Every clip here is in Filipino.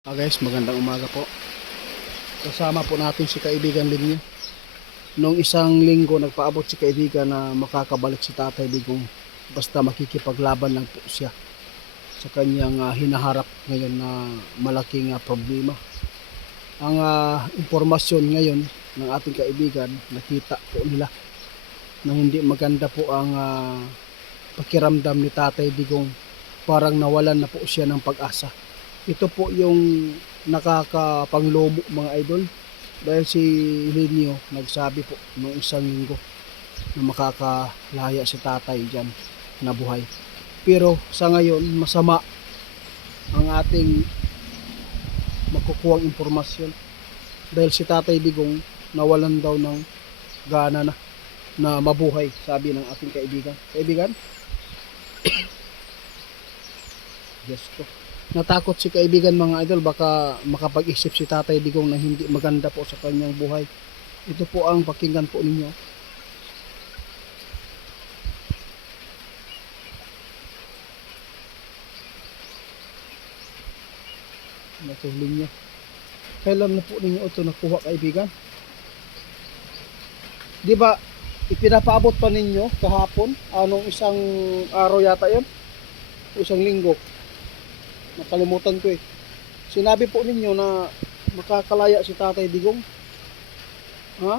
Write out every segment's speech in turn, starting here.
Guys, magandang umaga po. Kasama po natin si kaibigan Linyo. Noong isang linggo nagpaabot si kaibigan na makakabalik si Tatay Digong basta makikipaglaban lang po siya sa kanyang hinaharap ngayon na malaking problema. Ang impormasyon ngayon ng ating kaibigan, nakita po nila na hindi maganda po ang pakiramdam ni Tatay Digong. Parang nawalan na po siya ng pag-asa. Ito po yung nakakapanglobo mga idol, dahil si Linyo nagsabi po noong isang linggo na makakalaya si tatay dyan na buhay. Pero sa ngayon masama ang ating makukuhang impormasyon, dahil si Tatay Digong nawalan daw ng gana na mabuhay, sabi ng ating kaibigan. Yes po. Natakot si kaibigan mga idol, baka makapag-isip si Tatay Digong na hindi maganda po sa kanyang buhay. Ito po ang pakinggan po ninyo. Natuloy niya. Kailan na po ninyo ito nakuha, kaibigan? Di ba ipinapaabot pa ninyo kahapon? Anong isang araw yata yun? Isang linggo. Nakalimutan ko eh. Sinabi po ninyo na makakalaya si Tatay Digong. Ha?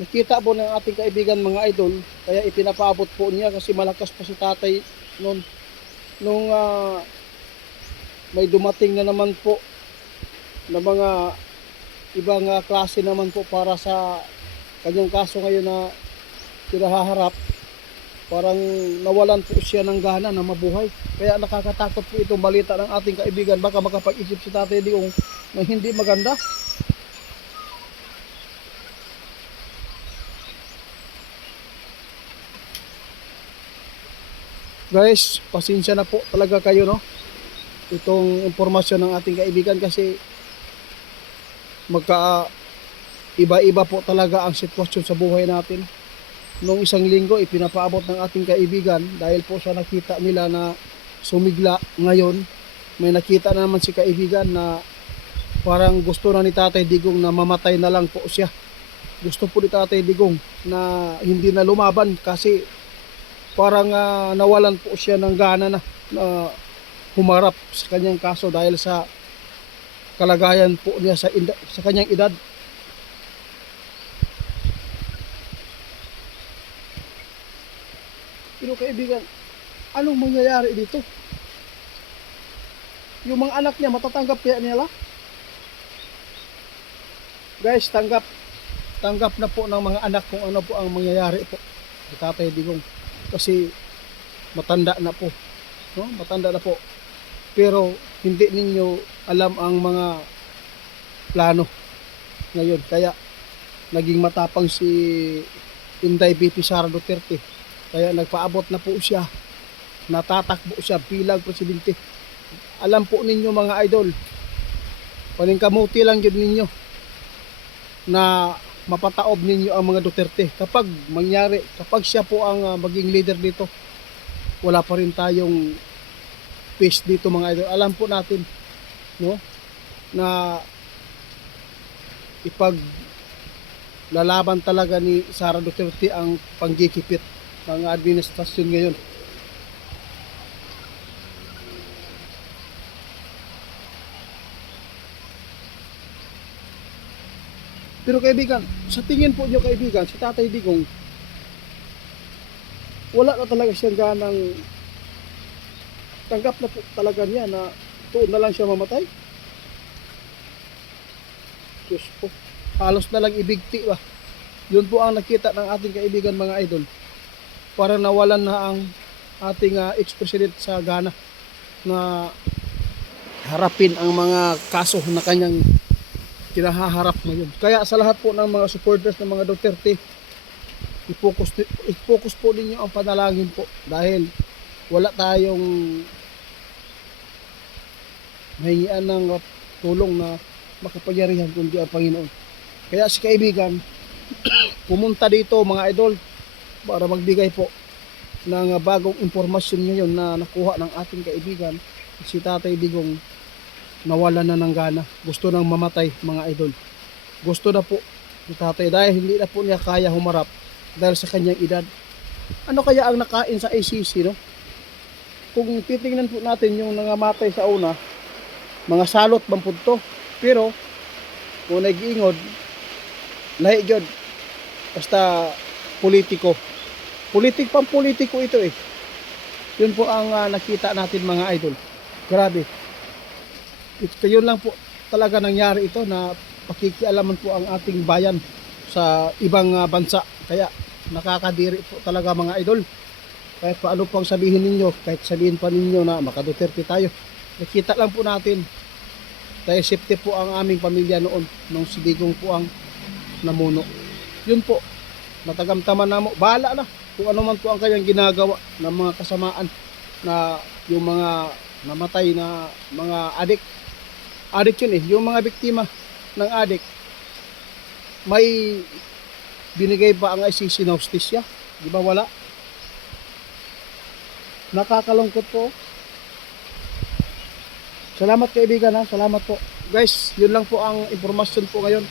Nakita po ng ating kaibigan mga idol, kaya ipinapaabot po niya kasi malakas pa si tatay noon. Nung may dumating na naman po na mga ibang klase naman po para sa kanyang kaso ngayon na kinahaharap, parang nawalan po siya ng gana na mabuhay. Kaya nakakatakot po itong balita ng ating kaibigan. Baka makapag-isip si Tatay Digong na hindi maganda. Guys, pasensya na po talaga kayo, no? Itong impormasyon ng ating kaibigan kasi iba-iba po talaga ang sitwasyon sa buhay natin. Noong isang linggo ipinapaabot ng ating kaibigan dahil po sa nakita nila na sumigla. Ngayon may nakita na naman si kaibigan na parang gusto na ni Tatay Digong na mamatay na lang po siya. Gusto po ni Tatay Digong na hindi na lumaban kasi parang nawalan po siya ng gana na humarap sa kanyang kaso dahil sa kalagayan po niya sa kanyang edad. Pero kaibigan, anong mangyayari dito? Yung mga anak niya, matatanggap kaya nila? Guys, tanggap na po ng mga anak kung ano po ang mangyayari po sa Tatay Digong. Kasi matanda na po, no? Matanda na po. Pero hindi ninyo alam ang mga plano ngayon. Kaya naging matapang si Inday BP Sara Duterte. Kaya nagpaabot na po siya, natatakbo siya bilang presidente. Alam po ninyo mga idol, paningkamuti lang yun ninyo na mapataob ninyo ang mga Duterte. Kapag mangyari, kapag siya po ang maging leader dito, wala pa rin tayong peace dito mga idol. Alam po natin, no, na lalaban talaga ni Sara Duterte ang panggigipit ng administrasyon ngayon. Pero kaibigan, sa tingin po niyo kaibigan, si Tatay Digong wala na talaga siyang ganang, tanggap na po talaga niya na tuon na lang siya mamatay. Diyos po, halos na lang ibigti ba. Yun po ang nakita ng ating kaibigan mga idol. Para nawalan na ang ating ex-president sa Ghana na harapin ang mga kaso na kanyang kinahaharap ngayon. Kaya sa lahat po ng mga supporters ng mga Duterte, i-focus po ninyo ang panalangin po, dahil wala tayong mahingian ng tulong na makapangyarihan kundi ang Panginoon. Kaya si kaibigan pumunta dito mga idol para magbigay po ng bagong impormasyon ngayon na nakuha ng ating kaibigan. Si Tatay Digong nawala na ng gana. Gusto nang mamatay, mga idol. Gusto na po ni Tatay dahil hindi na po niya kaya humarap dahil sa kanyang edad. Ano kaya ang nakain sa ICC, no? Kung titingnan po natin yung nangamatay sa una, mga salot bang punto. Pero kung nag-iingod, lahi gyud. Basta politiko. Pang politiko ito eh. Yun po ang nakita natin, mga idol. Grabe. Yun lang po talaga nangyari ito, na pakikialaman po ang ating bayan sa ibang bansa. Kaya nakakadiri po talaga, mga idol. Kahit paano pang sabihin ninyo, kahit sabihin pa ninyo na maka-Duterte tayo, nakita lang po natin dahil safety po ang aming pamilya noon nung si Digong po ang namuno. Yun po, natagamtaman na mo, bahala na kung ano man po ang kanyang ginagawa ng mga kasamaan, na yung mga namatay na mga adik yun eh, yung mga biktima ng adik, may binigay ba ang ICC na hustisya? Di ba wala? Nakakalungkot po. Salamat kaibigan ha, salamat po. Guys, yun lang po ang impormasyon po ngayon.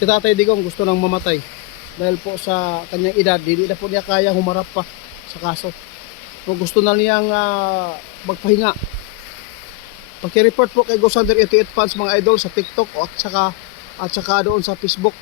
Si Tatay Digong gusto nang mamatay dahil po sa kanyang edad, hindi na po niya kaya humarap pa sa kaso. Kung gusto na niyang magpahinga, paki-report po kay Go Sander 88 fans, mga idol, sa TikTok at saka doon sa Facebook.